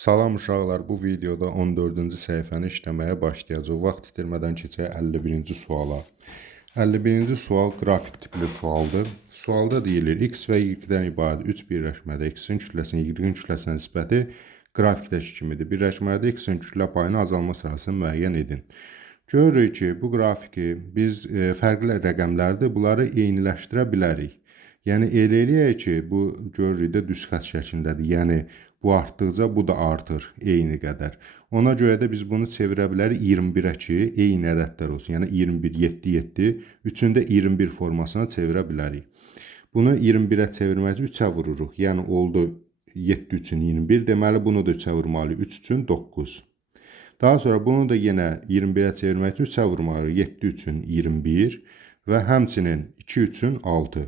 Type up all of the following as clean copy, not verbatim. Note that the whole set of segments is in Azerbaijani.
Salam uşaqlar, bu videoda 14-cü səhifəni işləməyə başlayacağıq. Vaxt itirmədən keçək 51-ci suala. 51-ci sual qrafik tipli sualdır. Sualda deyilir, x və y-dən ibarət 3 birləşmədə x-in kütləsinin y-in kütləsinə nisbəti qrafikdəki kimidir. Birləşmədə x-in kütlə payının azalma sırasını müəyyən edin. Görürük ki, bu qrafiki biz fərqli rəqəmlərdir, bunları eyniləşdirə bilərik. Yəni eləyək ki, bu görürük də düz xətt şəklindədir. Yəni bu artdıqca bu da artır eyni qədər. Ona görə də biz bunu çevirə bilərik 21-ə ki, eyni ədədlər olsun. Yəni 21, 7, 7, 3-ünü də 21 formasına çevirə bilərik. Bunu 21-ə çevirmək üçün 3-ə vururuq. Yəni oldu 7 üçün 21. Deməli bunu da 3-ə vurmalıyıq. 3 üçün 9. Daha sonra bunu da yenə 21-ə çevirmək üçün 3-ə vurmalıyıq. 7 üçün 21 və həmçinin 2 üçün 6.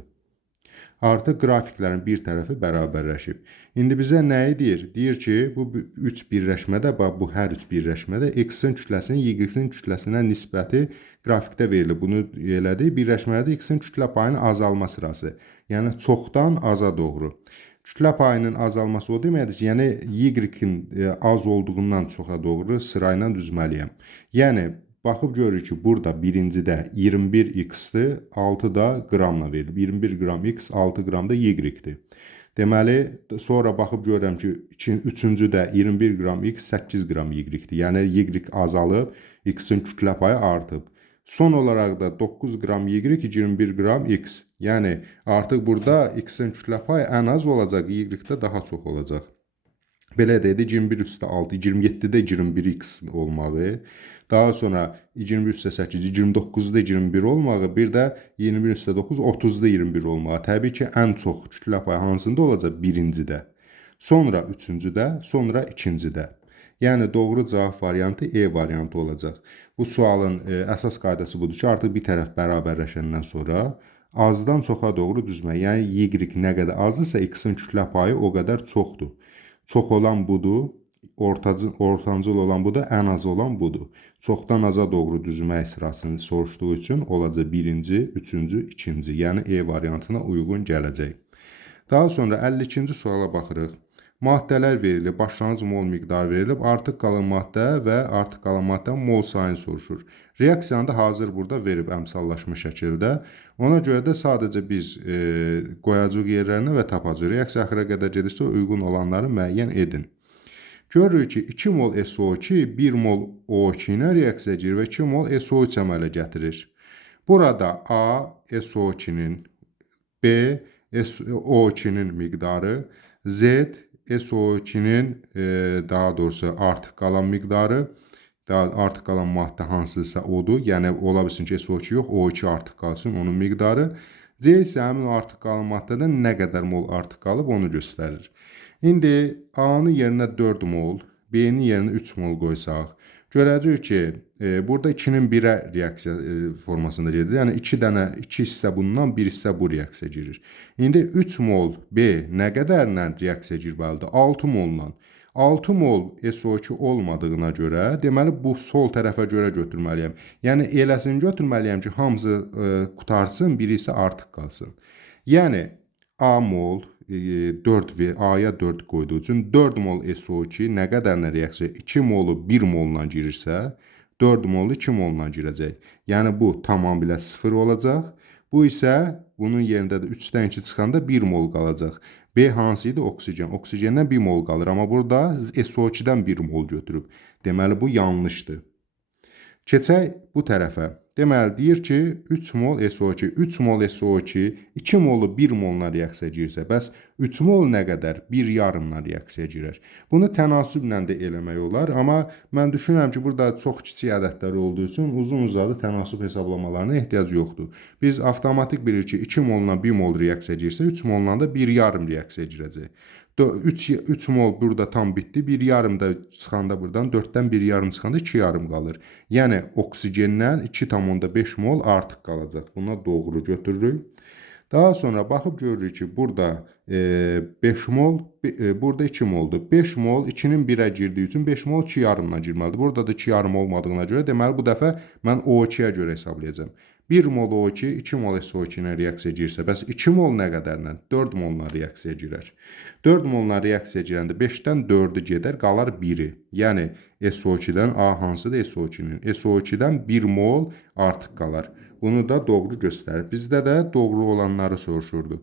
Artıq qrafiklərin bir tərəfi bərabərləşib. İndi bizə nəyi deyir? Deyir ki, bu 3 birləşmədə, bu hər 3 birləşmədə x-in kütləsinin y-in kütləsinə nisbəti qrafikdə verilir. Bunu elədik. Birləşmələrdə x-in kütlə payının azalma sırası. Yəni çoxdan aza doğru. Kütlə payının azalması o deməkdir ki, yəni y-in az olduğundan çoxa doğru sırayla düzməliyəm. Yəni baxıb görürük ki, burada birincidə 21x-dir, 6 da qramla verilib. 21 qram x, 6 qram da y-dir. Deməli, sonra baxıb görürəm ki, üçüncüdə 21 qram x, 8 qram y-dir. Yəni y azalıb, x-in kütlə payı artıb. Son olaraq da 9 qram y, 21 qram x. Yəni artıq burada x-in kütlə payı ən az olacaq, y-də daha çox olacaq. Belə dedik, 21 üstə 6, 27-də 21x olmağı, daha sonra 21 üstə 8, 29-da 21 olmağı, bir də 21 üstə 9, 30-da 21 olmağı. Təbii ki, ən çox kütlə payı hansında olacaq? Birincidə, sonra üçüncüdə, sonra ikincidə. Yəni doğru cavab variantı E variantı olacaq. Bu sualın əsas qaydası budur ki, artıq bir tərəf bərabərləşəndən sonra azdan çoxa doğru düzmək. Yəni y nə qədər azdırsa, x-in kütlə payı o qədər çoxdur. Çox olan budur, ortancıl olan budur, ən az olan budur. Çoxdan aza doğru düzmək sırasını soruşduğu üçün olacaq birinci, üçüncü, ikinci. Yəni E variantına uyğun gələcək. Daha sonra 52-ci suala baxırıq. Maddələr verilib, başlanğıc mol miqdarı verilib, artıq qalan maddə və artıq qalan maddə mol sayını soruşur. Reaksiyanı da hazır burada verib əmsallaşmış şəkildə. Ona görə də sadəcə biz qoyacaq yerlərinə və tapacaq. Reaksiya axıra qədər gedirsə uyğun olanları müəyyən edin. Görürük ki, 2 mol SO2 1 mol O2 ilə reaksiya girir və 2 mol SO3 əmələ gətirir. Burada A SO2-nin, B O2-nin miqdarı, Z SO2-nin daha doğrusu artıq qalan miqdarı, artıq qalan maddə hansısa odur. Yəni ola bilsin ki, SO2 yox, O2 artıq qalsın, onun miqdarı. C isə həmin artıq qalan maddədən nə qədər mol artıq qalıb onu göstərir. İndi A-nın yerinə 4 mol, B-nin yerinə 3 mol qoysaq, görəcəyik ki, burada 2-nin 1-ə reaksiya formasında gedir. Yəni 2 hissə bundan, 1 hissə bu reaksiya girir. İndi 3 mol B nə qədərlə reaksiya girməlidir? 6 molla. 6 mol SO2 olmadığına görə, deməli bu sol tərəfə görə götürməliyəm. Yəni eləsini götürməliyəm ki, hamısı qutarsın, biri isə artıq qalsın. Yəni A mol 4 və A-ya 4 qoyduğu üçün 4 mol SO2 nə qədərlə reaksiya? 2 molu 1 molla girirsə, 4 molu 2 molla girəcək. Yəni bu tamamilə 0 olacaq. Bu isə bunun yerində də 3-dən 2 çıxanda 1 mol qalacaq. B hansı idi? Oksigen. Oksigendən 1 mol qalır. Amma burada SO2-dən 1 mol götürüb. Deməli bu yanlışdır. Keçək bu tərəfə. Deməli deyir ki, 3 mol SO2, 3 mol SO2, 2 molu 1 molla reaksiya girirsə, bəs 3 mol nə qədər? 1 yarımla reaksiya girir. Bunu tənasüblə də eləmək olar, amma mən düşünürəm ki, burada çox kiçik ədədlər olduğu üçün uzun-uzadı tənasüb hesablamalarına ehtiyac yoxdur. Biz avtomatik bilirik ki, 2 molla 1 mol reaksiya girirsə, 3 molla da 1 yarım reaksiya girəcək. 3 mol burada tam bitdi. 1 yarım da çıxanda buradan 4-dən 1 yarım çıxanda 2 yarım qalır. Yəni oksigendən 2,5 mol artıq qalacaq. Buna doğru götürürük. Daha sonra baxıb görürük ki, burada 5 mol, burada 2 moldur. 5 mol 2-nin 1-ə girdiyi üçün 5 mol 2 yarımla girməlidir. Burada da 2 yarım olmadığına görə deməli bu dəfə mən O2-yə görə hesablayacağım. 1 mol O2 2 mol SO2 ilə reaksiya girsə, bəs 2 mol nə qədərlə? 4 molla reaksiya girər. 4 molla reaksiya girəndə 5-dən 4-ü gedər, qalar 1-i. Yəni SO2-dən A hansıdır SO2-nin? SO2-dən 1 mol artıq qalar. Bunu da doğru göstərir. Bizdə də doğru olanları soruşurdu.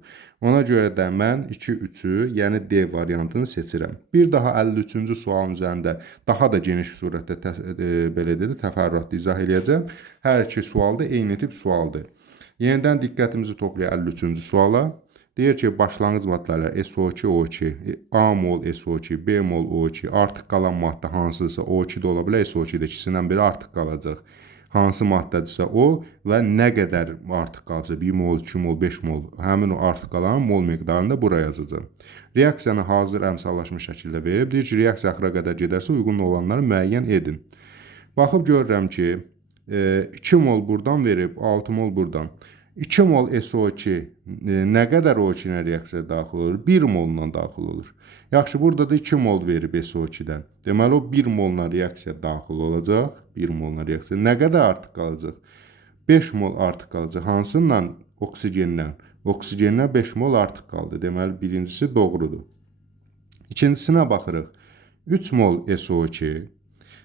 Ona görə də mən 2-3-ü, yəni D variantını seçirəm. Bir daha 53-cü sualın üzərində daha da geniş surətdə belə dedi, təfərrüatlı izah edəcəm. Hər iki sual da eyni tip sualdır. Yenidən diqqətimizi toplayaq 53-cü suala. Deyir ki, başlanğıc maddələr SO2, O2, A mol SO2, B mol O2, artıq qalan maddə hansısa O2 də ola bilər, SO2 də ikisindən biri artıq qalacaq. Hansı maddədirsə o və nə qədər artıq qalacaq, 1 mol, 2 mol, 5 mol, həmin o artıq qalan mol miqdarını da bura yazacaq. Reaksiyanı hazır əmsallaşmış şəkildə verib, deyir ki, reaksiya axıra qədər gedərsə uyğun olanları müəyyən edin. Baxıb görürəm ki, 2 mol buradan verib, 6 mol buradan. 2 mol SO2 nə qədər O2 ilə reaksiyaya daxil olur? 1 molla daxil olur. Yaxşı, burada da 2 mol verib SO2-dən. Deməli, o 1 molla reaksiyaya daxil olacaq. 1 molla reaksiya. Nə qədər artıq qalacaq? 5 mol artıq qalacaq. Hansından? Oksigendən. Oksigendən 5 mol artıq qaldı. Deməli, birincisi doğrudur. İkincisinə baxırıq. 3 mol SO2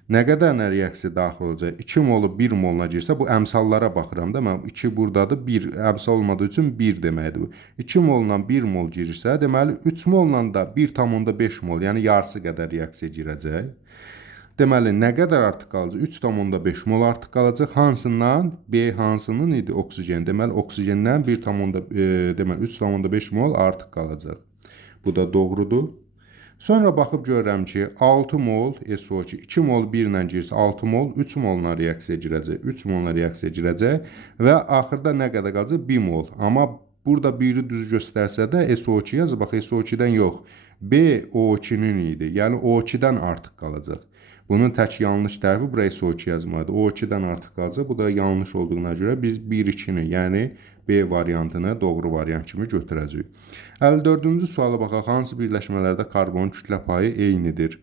nə qədərlə reaksiya daxil olacaq? 2 molu 1 moluna girsə, bu əmsallara baxıram da, mən 2 buradadır, 1 əmsal olmadığı üçün 1 deməkdir bu. 2 molla 1 mol girirsə, deməli 3 molla da 1,5 mol, yəni yarısı qədər reaksiya girəcək. Deməli, nə qədər artıq qalacaq? 3,5 mol artıq qalacaq. Hansından? B hansının idi? Oksigen. Deməli, oksigendən 3,5 mol artıq qalacaq. Bu da doğrudur. Sonra baxıb görürəm ki, 6 mol SO2, 2 mol 1 ilə girsə 6 mol, 3 molla reaksiya girəcək. 3 molla reaksiya girəcək və axırda nə qədər qalacaq? 1 mol. Amma burada 1-i düz göstərsə də SO2 yazır. Bax, SO2-dən yox. B O2-nin idi. Yəni O2-dən artıq qalacaq. Bunun tək yanlış tərəfi buraya SO2 yazmalıdır. O2-dən artıq qalacaq. Bu da yanlış olduğuna görə biz 1-2-ni, yəni B variantını doğru variant kimi götürəcəyik. 54-cü suala baxaq. Hansı birləşmələrdə karbonun kütlə payı eynidir?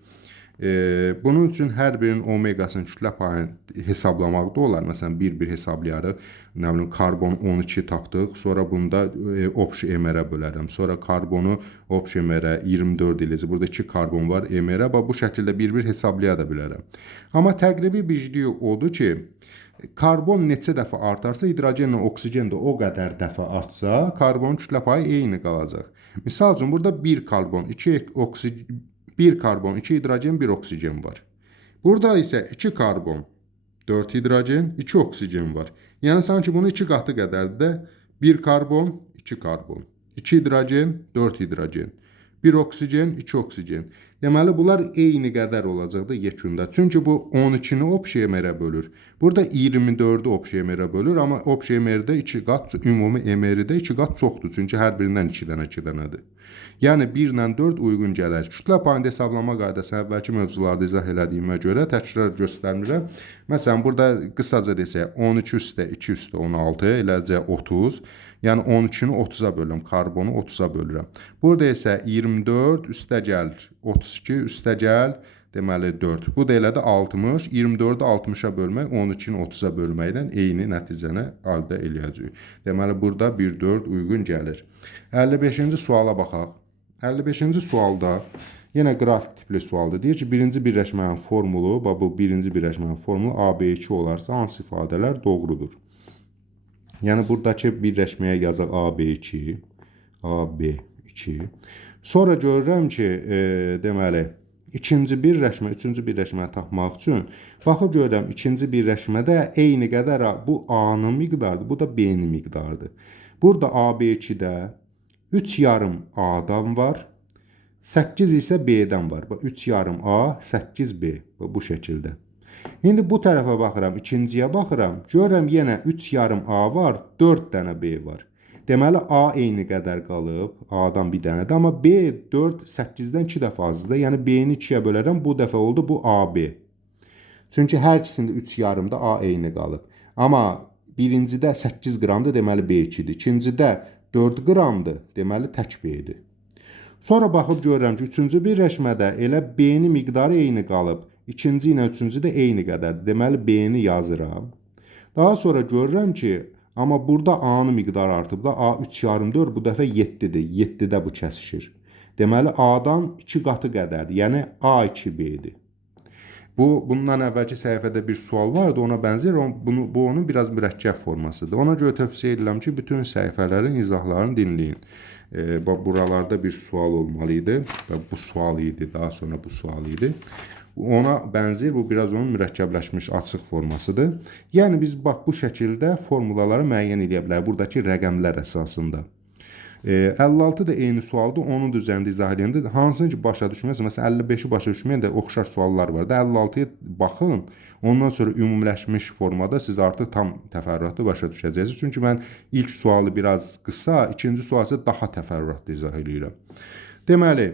Bunun üçün hər birinin omeqasının kütlə payını hesablamaq da olar. Məsələn, bir hesablayarıq. Nə bilim, karbon 12 tapdıq. Sonra bunda obş MR-ə bölərəm. Sonra karbonu obş MR-ə 24 eləcək. Burada 2 karbon var MR-ə. Bu şəkildə bir hesablaya da bilərəm. Amma təqribi bildiyi odur ki, karbon neçə dəfə artarsa, hidrogenlə oksigen də o qədər dəfə artsa, karbonun kütlə payı eyni qalacaq. Misal üçün, burada 1 karbon, 2 karbon, 2 hidrogen, 1 oksigen var. Burada isə 2 karbon, 4 hidrogen, 2 oksigen var. Yəni, sanki bunu 2 qatı qədərdir də 1 karbon, 2 karbon, 2 hidrogen, 4 hidrogen, 1 oksigen, 2 oksigen. Deməli, bunlar eyni qədər olacaqdır yekunda. Çünki bu 12-ni obş-MR-ə bölür. Burada 24-ü obş-MR-ə bölür, amma obş-MR-də 2 qat, ümumi MR-də 2 qat çoxdur. Çünki hər birindən 2 dənədir. Yəni 1 ilə 4 uyğun gələr. Kütlə payında hesablama qaydası əvvəlki mövzularda izah elədiyimə görə təkrar göstərmirəm. Məsələn, burada qısaca desək, 12 üstə 2 üstə 16, eləcə 30. Yəni 12-ni 30-a bölürəm, karbonu 30-a bölürəm. Burada isə 24 üstə gəl 32 üstə gəl, deməli 4. Bu da elədi 60. 24-ü 60-a bölmək 12-ni 30-a bölməklə eyni nəticəni əldə eləyəcəyik. Deməli, burada 1-4 uyğun gəlir. 55-ci suala baxaq. 55-ci sualda yenə qrafik tipli sualdır. Deyir ki, birinci birləşmənin formulu, bu birinci birləşmənin formulu AB2 olarsa hansı ifadələr doğrudur? Yəni, buradakı birləşməyə yazaq AB2, AB2. Sonra görürəm ki, deməli, ikinci birləşmə, üçüncü birləşməni tapmaq üçün baxıb görürəm, ikinci birləşmədə eyni qədər bu A-nın miqdarıdır, bu da B-nin miqdarıdır. Burada AB2-də 3 yarım A-dan var, 8 isə B-dən var. 3 yarım A, 8 B, bu şəkildə. İndi bu tərəfə baxıram, ikinciyə baxıram, görürəm yenə 3 yarım A var, 4 dənə B var. Deməli, A eyni qədər qalıb, A-dan bir dənədir, amma B 4, 8-dən 2 dəfə azdır. Yəni, B-ni 2-yə bölərəm, bu dəfə oldu, bu AB. Çünki hər ikisində 3 yarımda A eyni qalıb. Amma birincidə 8 qramdır, deməli B2-dir. İkincidə 4 qramdır, deməli tək B-dir. Sonra baxıb görürəm ki, üçüncü birləşmədə elə B-nin miqdarı eyni qalıb. İkinci ilə üçüncü də eyni qədərdir. Deməli, B-ni yazıram. Daha sonra görürəm ki, Amma burada A-nın miqdarı artıb da A 3,4 bu dəfə 7-dir. 7-də bu kəsişir. Deməli A-dan 2 qatı qədərdir. Yəni A2B-dir. Bundan əvvəlki səhifədə bir sual vardı, ona bənzər. Bu onun biraz mürəkkəb formasıdır. Ona görə tövsiyə edirəm ki, bütün səhifələrin izahlarını dinləyin. Buralarda bir sual olmalı idi. Bu sual idi, daha sonra bu sual idi. Ona bənzər, bu biraz onun mürəkkəbləşmiş açıq formasıdır. Yəni biz bax bu şəkildə formulaları müəyyən edə bilərik buradakı rəqəmlər əsasında. 56 da eyni sualdır. Onun da üzərində izah edəndə hansını ki başa düşməyirsiniz. Məsələn 55-i başa düşməyən də oxşar suallar var da. 56-ya baxın. Ondan sonra ümumiləşmiş formada siz artıq tam təfərrüatlı başa düşəcəksiniz. Çünki mən ilk sualı biraz qısa, ikinci sualı isə daha təfərrüatlı izah edirəm. Deməli,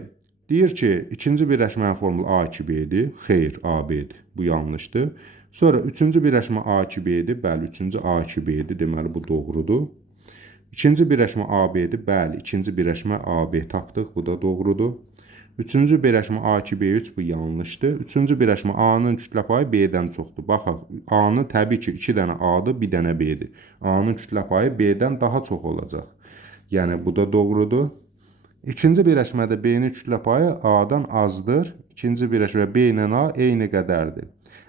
deyir ki, ikinci birləşmənin formulu A2B-dir. Xeyr, AB-dir. Bu yanlışdır. Sonra üçüncü birləşmə A2B-dir. Bəli, üçüncü A2B-dir. Deməli, bu doğrudur. İkinci birləşmə AB-dir. Bəli, ikinci birləşmə AB tapdıq. Bu da doğrudur. Üçüncü birləşmə A2B3 bu yanlışdır. Üçüncü birləşmə A-nın kütlə payı B-dən çoxdur. Baxaq, A-nın təbii ki 2 dənə A-dır, 1 dənə B-dir. A-nın kütlə payı B-dən daha çox olacaq. Yəni bu da doğrudur. İkinci birləşmədə B-nin kütlə payı A-dan azdır. İkinci birləşmə B ilə A eyni qədərdir.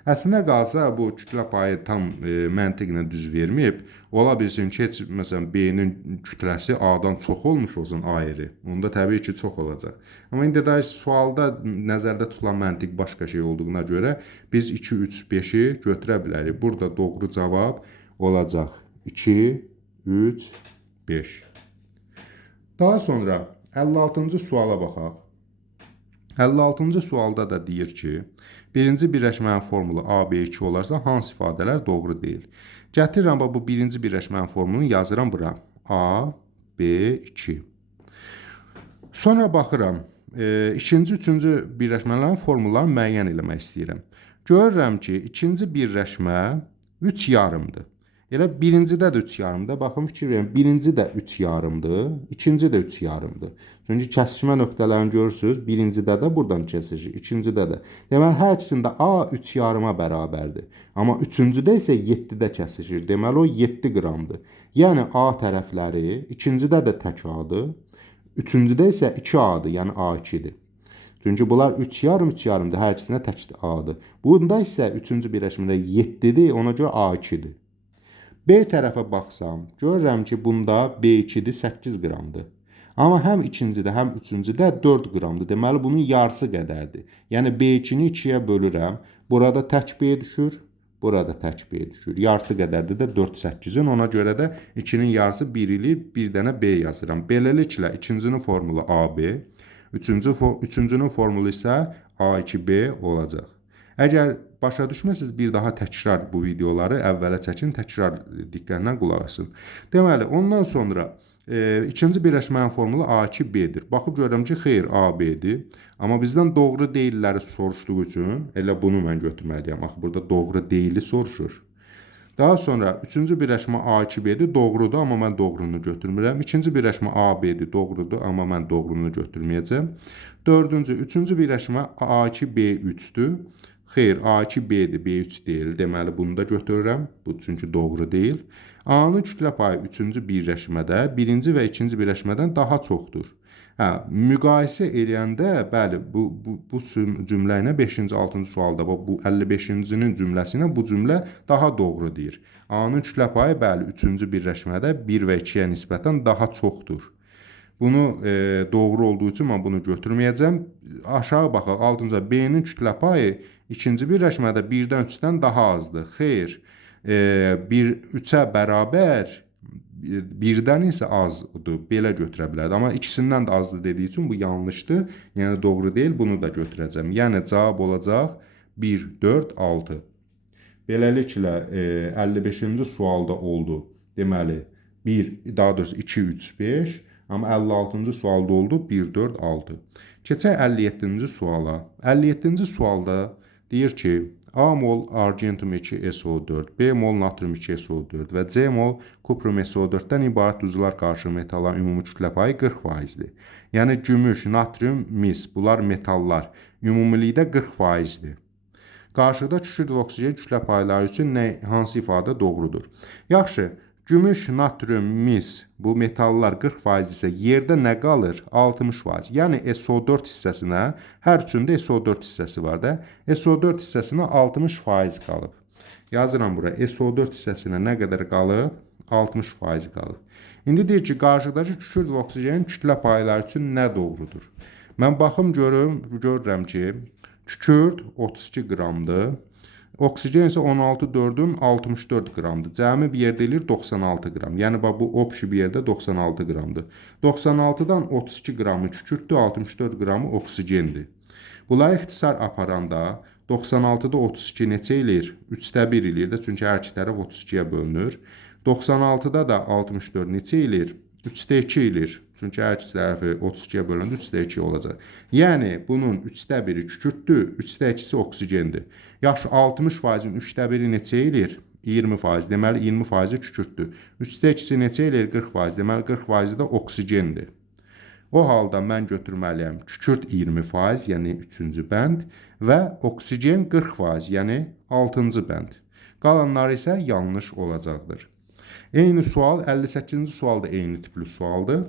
Əslində qalsa bu kütlə payı tam məntiqlə düz verməyib. Ola bilsin ki, heç məsələn B-nin kütləsi A-dan çox olmuş olsun ayrı. Onda təbii ki, çox olacaq. Amma indi də sualda nəzərdə tutulan məntiq başqa şey olduğuna görə biz 2, 3, 5-i götürə bilərik. Burada doğru cavab olacaq 2, 3, 5. Daha sonra 56-cı suala baxaq. 56-cı sualda da deyir ki, birinci birləşmənin formulu AB2 olarsa hansı ifadələr doğru deyil? Gətirirəm, bu birinci birləşmənin formulunu yazıram bura. AB2. Sonra baxıram, ikinci, üçüncü birləşmələrin formullarını müəyyən eləmək istəyirəm. Görürəm ki, ikinci birləşmə 3 yarımdır. Elə birincidə də 3 yarımdır. Baxın, fikir verin. Birinci də 3 yarımdır. İkinci də 3 yarımdır. Çünki kəsişmə nöqtələrini görürsünüz. Birincidə də buradan kəsişir. İkincidə də. Deməli, hər ikisində A 3 yarıma bərabərdir. Amma üçüncüdə isə 7-də kəsişir. Deməli, o 7 qramdır. Yəni, A tərəfləri ikincidə də tək A-dır. Üçüncüdə isə 2 A-dır. Yəni, A2-dir. Çünki bunlar 3 yarım, 3 yarımdır. Hər ikisində tək A-dır. Bunda isə üçüncü birləşmədə 7-dir. Ona görə A2-dir. B tərəfə baxsam, görürəm ki, bunda B2-dir, 8 qramdır. Amma həm ikincidə, həm üçüncüdə 4 qramdır. Deməli, bunun yarısı qədərdir. Yəni, B2-ni 2-yə bölürəm. Burada tək B düşür, burada tək B düşür. Yarısı qədərdir də 4, 8-in. Ona görə də 2-nin yarısı 1 ilə bir dənə B yazıram. Beləliklə, ikincinin formulu AB, üçüncünün formulu isə A2B olacaq. Əgər başa düşməsiniz, bir daha təkrar bu videoları əvvələ çəkin, təkrar diqqətlə qulaq asın. Deməli, ondan sonra ikinci birləşmənin formulu A2B-dir. Baxıb görürəm ki, xeyr, AB-dir. Amma bizdən doğru deyilləri soruşduğu üçün elə bunu mən götürməliyəm. Axı, burada doğru deyili soruşur. Daha sonra üçüncü birləşmə A2B-dir, doğrudur, amma mən doğrunu götürmürəm. İkinci birləşmə AB-dir, doğrudur, amma mən doğrunu götürməyəcəm. Üçüncü birləşmə A2B3-dür. Xeyr, A2B-dir, B3 deyil. Deməli, bunu da götürürəm. Bu çünki doğru deyil. A-nın kütlə payı üçüncü birləşmədə birinci və ikinci birləşmədən daha çoxdur. Müqayisə eləyəndə, bəli, bu cümlə ilə 5-ci, 6-cı sualda, bu 55-cinin cümləsi ilə bu cümlə daha doğru deyir. A-nın kütlə payı, bəli, üçüncü birləşmədə 1 və 2-yə nisbətən daha çoxdur. Bunu doğru olduğu üçün mən bunu götürməyəcəm. Aşağı baxaq, 6-cı B-nin kütlə payı ikinci birləşmədə 1-dən 3-dən daha azdır. Xeyr, 3-ə bərabər, 1-dən isə azdır. Belə götürə bilərdik. Amma ikisindən də azdır dediyi üçün bu yanlışdır. Yəni, doğru deyil, bunu da götürəcəm. Yəni, cavab olacaq 1, 4, 6. Beləliklə, 55-ci sualda oldu. Deməli, 2, 3, 5. Amma 56-cı sualda oldu 1, 4, 6. Keçək 57-ci suala. 57-ci sualda deyir ki, A mol argentum 2SO4, B mol natrium 2SO4 və C mol kuprum SO4-dən ibarət duzlar qarşı metalların ümumi kütlə payı 40%-dir. Yəni, gümüş, natrium, mis, bunlar metallar ümumilikdə 40%-dir. Qarşıda kükürt və oksigen kütlə payları üçün hansı ifadə doğrudur? Yaxşı, Gümüş, natrium, mis bu metallar 40% isə yerdə nə qalır? 60%. Yəni SO4 hissəsinə, hər üçündə SO4 hissəsi var da. SO4 hissəsinə 60% qalıb. Yazıram bura. SO4 hissəsinə nə qədər qalıb? 60% qalıb. İndi deyir ki, qarşıdakı kükürt və oksigenin kütlə payları üçün nə doğrudur? Mən baxım görürəm ki, kükürt 32 qramdır. Oksigen isə 16,4-ün 64 qramdır. Cəmi bir yerdə eləyir 96 qram. Yəni bu opşi bir yerdə 96 qramdır. 96-dan 32 qramı kükürtdür, 64 qramı oksigendir. Bunları ixtisar aparanda 96-da 32 neçə eləyir? 3də 1 eləyir də, çünki hər iki tərəf 32-yə bölünür. 96-da da 64 neçə eləyir? 3də 2 eləyir. Çünki hər iki tərəfi 32-yə bölündü, 3də 2 olacaq. Yəni bunun 3də 1-i kükürtdür, 3də 2-si oksigendir. Yaxşı, 60%-in 3də 1-i neçə eləyir? 20%. Deməli 20%-i kükürtdür. 3də 2-si neçə eləyir? 40%. Deməli 40%-i də oksigendir. O halda mən götürməliyəm kükürt 20%, yəni 3-cü bənd və oksigen 40%, yəni 6-cı bənd. Qalanları isə yanlış olacaqdır. Eyni sual 58-ci sual da eyni tipli sualdır.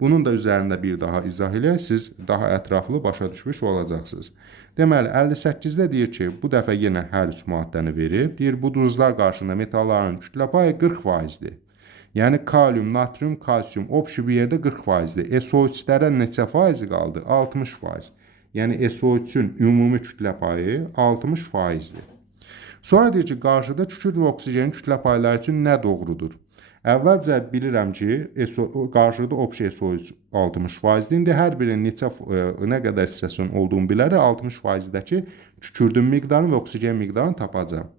Bunun da üzərində bir daha izah eləyək, siz daha ətraflı başa düşmüş olacaqsınız. Deməli 58-də deyir ki, bu dəfə yenə hər üç maddəni verib. Deyir bu duzlar qarşısında metalların kütlə payı 40%-dir. Yəni kalium, natrium, kalsium opşi bir yerdə 40%-dir. SO3-lərə neçə faizi qaldı? 60%. Yəni SO3-ün ümumi kütlə payı 60%-dir. Sonra deyir ki, qarşıda kükürt və oksigenin kütlə payları üçün nə doğrudur? Əvvəlcə bilirəm ki, qarşıda opşi SO3 60%-dir. İndi hər birinin nə qədər hissəsinin olduğunu bilərək 60%-dəki kükürdün miqdarını və oksigen miqdarını tapacağam.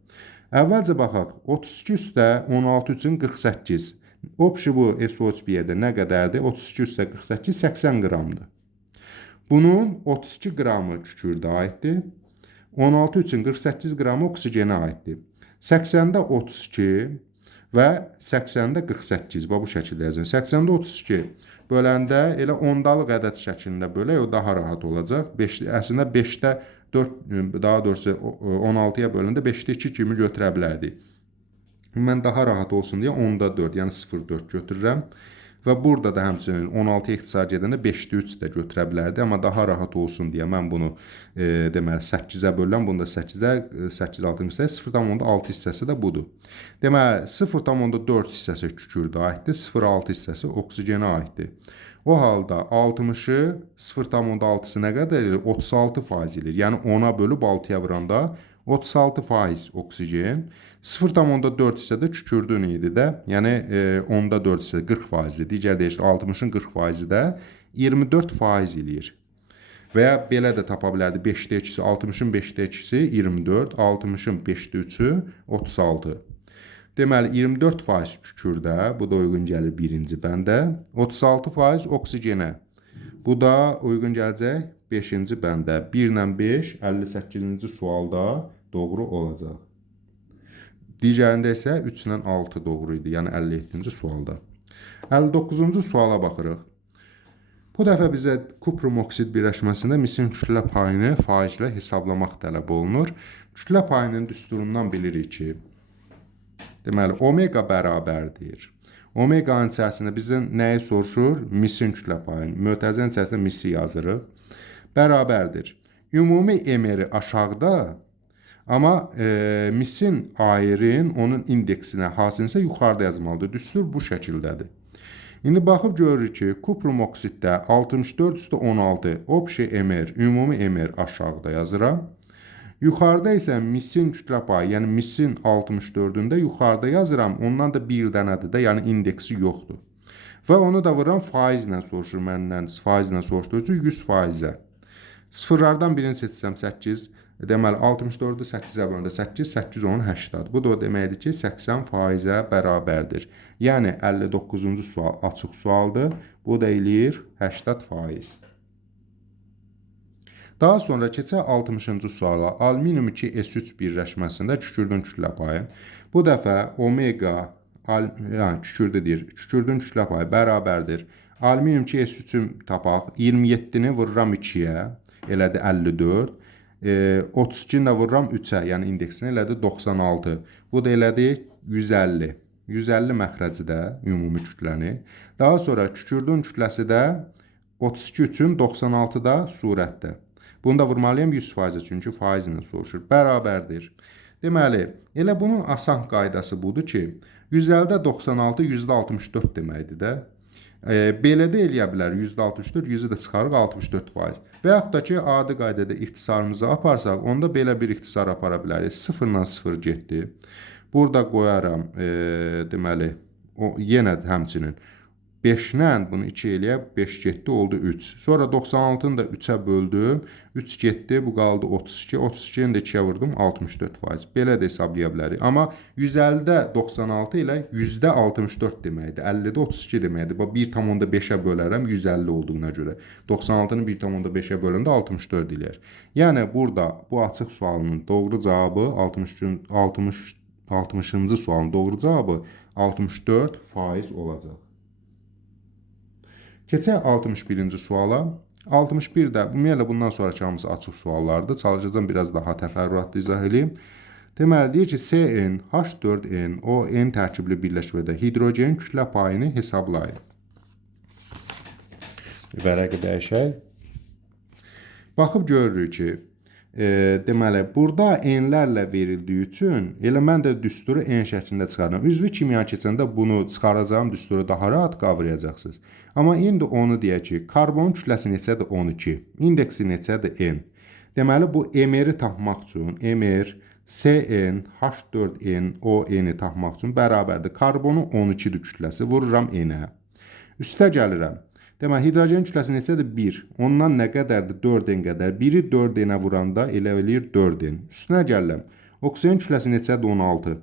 Əvvəlcə baxaq, 32 üstə 16 üçün 48. Opşi bu SO3 bir yerdə nə qədərdir? 32 üstə 48, 80 qramdır. Bunun 32 qramı kükürdə aiddir. 16 üçün 48 qramı oksigenə aiddir. 80-də 32 və 80-də 48. Bu şəkildə yazın. 80-də 32 böləndə elə ondalıq ədəd şəklində bölək, o daha rahat olacaq. Əslində 5-də 4, daha doğrusu 16-ya bölündə 5-də 2 kimi götürə bilərdik. Mən daha rahat olsun deyə 10-da 4, yəni 0,4 götürürəm. Və burada da həmçinin 16-ya ixtisar gedəndə 5-də 3 də götürə bilərdi. Amma daha rahat olsun deyə mən bunu deməli 8-ə bölürəm. Bunu da 8-ə, 8-6 hissəsi, 0,6 hissəsi də budur. Deməli 0,4 hissəsi kükürdə aiddir, 0,6 hissəsi oksigenə aiddir. O halda 60-ı 0,6-sı nə qədər eləyir? 36% eləyir. Yəni 10-a bölüb 6-ya vuranda 36% oksigen, 0,4 isə də kükürdün idi də, yəni 10-da 4 isə 40%-dir. Digər deyişlə 60-ın 40%-i də 24% eləyir. Və ya belə də tapa bilərdi, 5-də 2-si, 60-ın 5-də 2-si 24, 60-ın 5-də 3-ü 36. Deməli 24% kükürdə, bu da uyğun gəlir birinci bəndə, 36% oksigenə. Bu da uyğun gələcək 5-ci bəndə. 1 ilə 5, 58-ci sualda doğru olacaq. Digərində isə 3 ilə 6 doğru idi, yəni 57-ci sualda. 59-cu suala baxırıq. Bu dəfə bizə kuprum oksid birləşməsində misin kütlə payını faizlə hesablamaq tələb olunur. Kütlə payının düsturundan bilirik ki, deməli, omega bərabərdir. Omeganın içərisində bizdən nəyi soruşur? Misin kütlə payını. Mötərizənin içərisində misi yazırıq. Bərabərdir. Ümumi emeri aşağıda, amma misin ayirin onun indeksinə hasilsə yuxarıda yazmalıdır. Düstur bu şəkildədir. İndi baxıb görürük ki, kuprum oksiddə 64/16 opşi emer, ümumi emer aşağıda yazıram. Yuxarıda isə misin kütlə payı, yəni misin 64-ündə yuxarıda yazıram. Ondan da bir dənədir də, yəni indeksi yoxdur. Və onu da vururam faizlə soruşur məndən, faizlə soruşduğu üçün 100%-ə. Sıfırlardan birini seçsəm 8, deməli 64-ü 8-ə bölündə 8, 8 10 80. Bu da o deməkdir ki, 80%-ə bərabərdir. Yəni 59-cu sual açıq sualdır. Bu da eləyir 80%. Daha sonra keçək 60-cı suala. Alüminium 2S3 birləşməsində kükürdün kütlə payı. Bu dəfə omega, yəni kükürdün kütlə payı bərabərdir. Alüminium 2S3-ün tapaq. 27-ni vururam 2-yə, elədi 54. 32-ni də vururam 3-ə, yəni indeksini elədi 96. Bu da elədi 150. 150 məxrəcidə ümumi kütləni. Daha sonra kükürdün kütləsi də 32 üçün 96-da surətdə. Bunu da vurmalıyam 100%, çünki faiz ilə soruşur. Bərabərdir. Deməli, elə bunun asan qaydası budur ki, 150-də 96 %64 deməkdir də. Belə də eləyə bilər, %64, 100-ü də çıxarıq 64%. Və yaxud da ki, adi qaydada ixtisarımızı aparsaq, onda belə bir ixtisar apara bilərik. 0-dan 0 getdi. Burada qoyaram, deməli, yenə həmçinin 5-lə bunu 2 eləyək, 5 getdi, oldu 3. Sonra 96-nı da 3-ə böldüm, 3 getdi, bu qaldı 32. 32-ni də 2-yə vurdum, 64%. Belə də hesablaya bilərik. Amma 150-də 96 ilə %64 deməkdir. 50-də 32 deməkdir. 1,5-ə bölərəm 150 olduğuna görə. 96-nı 1,5-ə böləndə 64 eləyər. Yəni, burada bu açıq sualının doğru cavabı 60-cı sualın doğru cavabı 64% olacaq. Keçək 61-ci suala. 61-də, ümumiyyətlə bundan sonraki hamısı açıq suallardır. Çalışacağım biraz daha təfərrüatlı izah edeyim. Deməli, deyir ki, CN, H4N, ON tərkibli birləşmədə hidrogenin kütlə payını hesablayın. Vərəqi dəyişək. Baxıb görürük ki, deməli, burada N-lərlə verildiyi üçün elə mən də düsturu N şəklində çıxarıram. Üzvü kimya keçəndə bunu çıxaracağım düsturu daha rahat qavrayacaqsınız. Amma indi onu deyək ki, karbonun kütləsi neçədir? 12. İndeksi neçədir? N. Deməli, bu MR-i tapmaq üçün MR, CN, H4N, ON-i tapmaq üçün bərabərdir. Karbonun 12-dir kütləsi. Vururam N-ə. Üstə gəlirəm. Deməli, hidrogenin kütləsi neçədir? 1. Ondan nə qədərdir? 4N qədər. 1-i 4N-ə vuranda elə eləyir 4N. Üstünə gəlirəm. Oksigenin kütləsi neçədir? 16.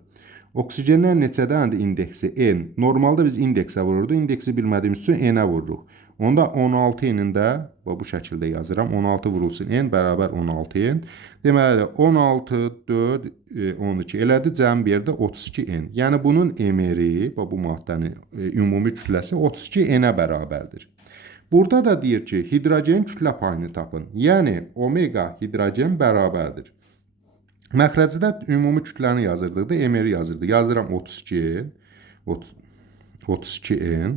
Oksigenlər neçədəndir indeksi? N. Normalda biz indeksə vururduq. İndeksi bilmədiyimiz üçün N-ə vururuq. Onda 16N-in də bu şəkildə yazıram. 16 vurulsun N bərabər 16N. Deməli, 16, 4, 12 elədi. Cəm bir yerdə 32N. Yəni, bunun MR-i, bu maddənin ümumi kütləsi 32N-ə bərabərdir. Burada da deyir ki, hidrogenin kütlə payını tapın. Yəni, omega hidrogen bərabərdir. Məxrəcidə ümumi kütləni yazırdıq da, MR-i yazırdıq. Yazıram 32N.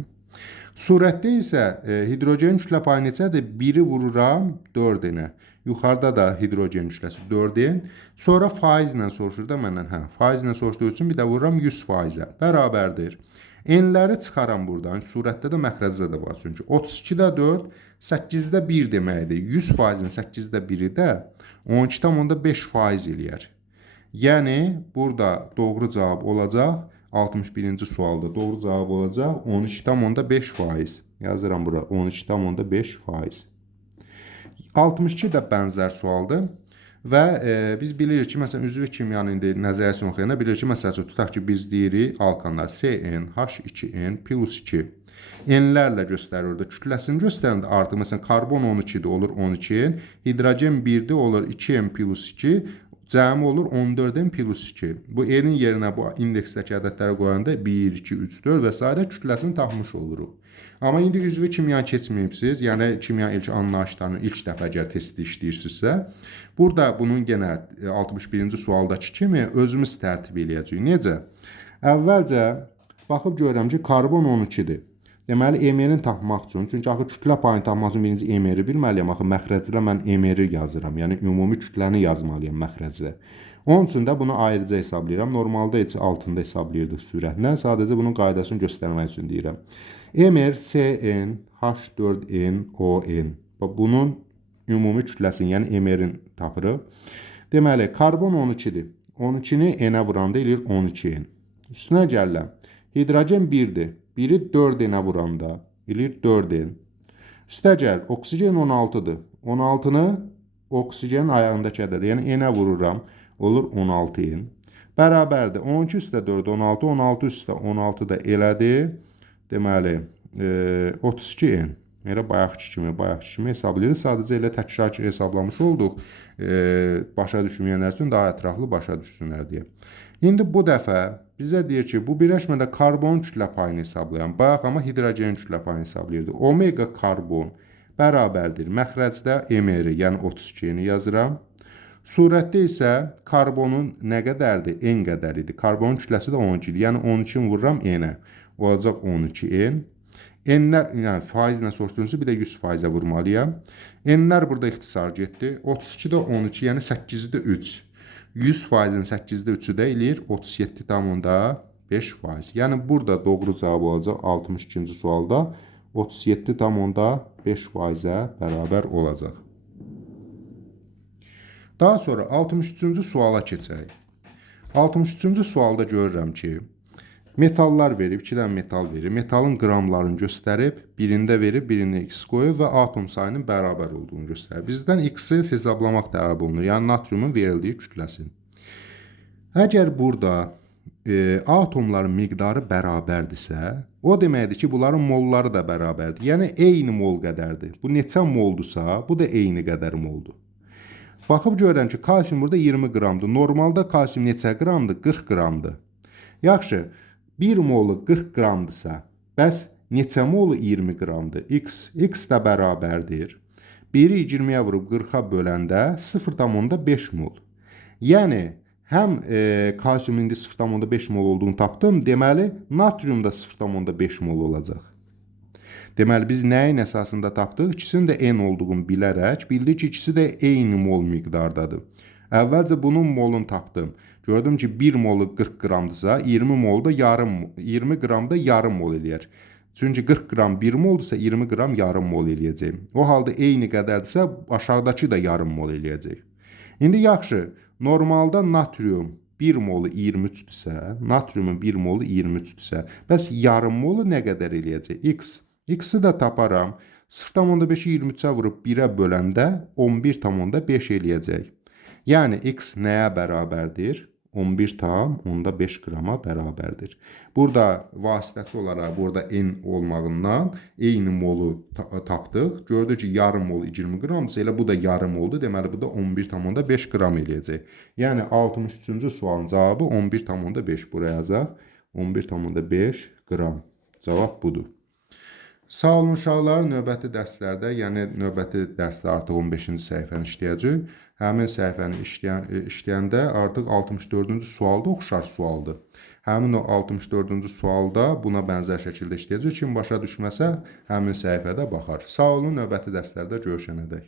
Surətdə isə hidrogenin kütlə payı neçədir? 1-i vururam 4N-ə. Yuxarıda da hidrogen kütləsi 4N. Sonra faizlə soruşur da məndən. Faizlə soruşduğu üçün bir də vururam 100%-ə. Bərabərdir. N-ləri çıxaram buradan. Surətdə də məxrəcdə də var. Çünki 32-də 4, 8-də 1 deməkdir. 100%-in 8-də 1-i də 12,5% eləyər. Yəni, burada doğru cavab olacaq. 61-ci sualda doğru cavab olacaq 12,5%. Yazıram bura 12,5%. 62 də bənzər sualdır. Və biz bilirik ki, məsələn, üzvü kimyanın indi nəzəriyyəsini oxuyanda bilirik ki, məsəl üçün, tutaq ki, biz deyirik alkanlar CN, H2N, plus 2. N-lərlə göstərir orada. Kütləsini göstərəndə artıq, məsələn, karbon 12-dir, olur 12N, hidrogen 1-dir, olur 2N plus 2, cəmi olur 14N plus 2. Bu N-in yerinə bu indeksdəki ədədləri qoyanda 1, 2, 3, 4 və s. kütləsini tapmış oluruq. Amma indi üzvü kimya keçməyibsiniz, yəni kimya ilk anlayışlarını ilk dəfə əgər testi işləyirsinizsə, burada bunun yenə 61-ci sualdakı kimi özümüz tərtib eləyəcəyik. Necə? Əvvəlcə baxıb görürəm ki, karbon 12-dir. Deməli, MR-in tapmaq üçün, çünki axı kütlə payını tapmaq üçün birinci MR-i bilməliyəm. Axı məxrəcdə mən MR-i yazıram, yəni ümumi kütləni yazmalıyam məxrəcdə. Onun üçün də bunu ayrıca hesablayıram. Normalda heç altında hesablayırdıq sürətlə. Sadəcə bunun qaydasını göstərmək üçün deyirəm. MR, CN, H4N, ON. Bunun ümumi kütləsini, yəni MR-in tapırıq. Deməli, karbon 12-dir. 12-ni N-ə vuranda eləyir 12N. Üstünə gəlirəm. Hidrogen 1-dir. 1-i 4N-ə vuranda eləyir 4N. Üstə gəl, oksigen 16-dır. 16-nı oksigenin ayağındakı ədədir. Yəni N-ə vururam, olur 16N. Bərabərdir. 12 üstə 4, 16, 16 üstə 16 da elədi. Deməli, 32N. Elə bayaqki kimi hesablayırıq. Sadəcə elə təkrar ki, hesablamış olduq. Başa düşməyənlər üçün daha ətraflı başa düşsünlər deyə. İndi bu dəfə bizə deyir ki, bu birləşmədə karbon kütlə payını hesablayan, bayaq amma hidrogenin kütlə payını hesablayırdı. Omega karbon bərabərdir. Məxrəcdə MR-i, yəni 32-ni yazıram. Surətdə isə karbonun nə qədərdir? N qədər idi. Karbonun kütləsi də 12 idi. Yəni 12-ni vururam N-ə. Olacaq 12N. N'lər, yəni faizlə soruşduğunuzda bir də 100%-ə vurmalıyam. N'lər burada ixtisar getdi. 32-də 12, yəni 8-də 3. 100%-in 8-də 3-ü də eləyir 37,5%. Yəni burada doğru cavab olacaq 62-ci sualda 37,5%-ə bərabər olacaq. Daha sonra 63-cü suala keçək. 63-cü sualda görürəm ki, metallar verib, 2 dənə metal verib, metalın qramlarını göstərib, birində verib, birində x qoyub və atom sayının bərabər olduğunu göstərir. Bizdən x-i hesablamaq tələb olunur, yəni natriumun verildiyi kütləsi. Əgər burada atomların miqdarı bərabərdirsə, o deməkdir ki, bunların molları da bərabərdir. Yəni, eyni mol qədərdir. Bu neçə moldursa, bu da eyni qədər moldur. Baxıb görürəm ki, kalsium burada 20 qramdır. Normalda kalsium neçə qramdır? 40 qramdır. Yaxşı, 1 molu 40 qramdırsa, bəs neçə molu 20 qramdır? X də bərabərdir. 1-i 20-yə vurub 40-a böləndə 0,5 mol. Yəni, həm kalsium indi 0,5 mol olduğunu tapdım, deməli, natrium da 0,5 mol olacaq. Deməli, biz nəyin əsasında tapdıq? İkisinin də N olduğunu bilərək, bildik ki, ikisi də eyni mol miqdardadır. Əvvəlcə bunun molunu tapdım. Gördüm ki, 1 molu 40 qramdırsa, 20 qram da yarım mol eləyər. Çünki 40 qram 1 moldursa, 20 qram yarım mol eləyəcək. O halda eyni qədərdirsə, aşağıdakı da yarım mol eləyəcək. İndi yaxşı, normalda natrium 1 molu 23-dürsə, natriumun 1 molu 23-dürsə, bəs yarım molu nə qədər eləyəcək? X-i də taparam. 0,5-i 23-ə vurub 1-ə böləndə 11,5 eləyəcək. Yəni, x nəyə bərabərdir? 11,5 qrama bərabərdir. Burada vasitəçi olaraq burada N olmağından eyni molu tapdıq. Gördük ki, yarım mol 20 qramdırsa, elə bu da yarım oldu. Deməli, bu da 11,5 qram eləyəcək. Yəni, 63-cü sualın cavabı 11,5. Buraya yazaq. 11,5 qram. Cavab budur. Sağ olun uşaqlar, növbəti dərslərdə, yəni növbəti dərsdə artıq 15-ci səhifəni işləyəcək. Həmin səhifəni işləyəndə artıq 64-cü sualda oxşar sualdır. Həmin o 64-cü sualda buna bənzər şəkildə işləyəcək. Kim başa düşməsə, həmin səhifədə baxar. Sağ olun, növbəti dərslərdə görüşənədək.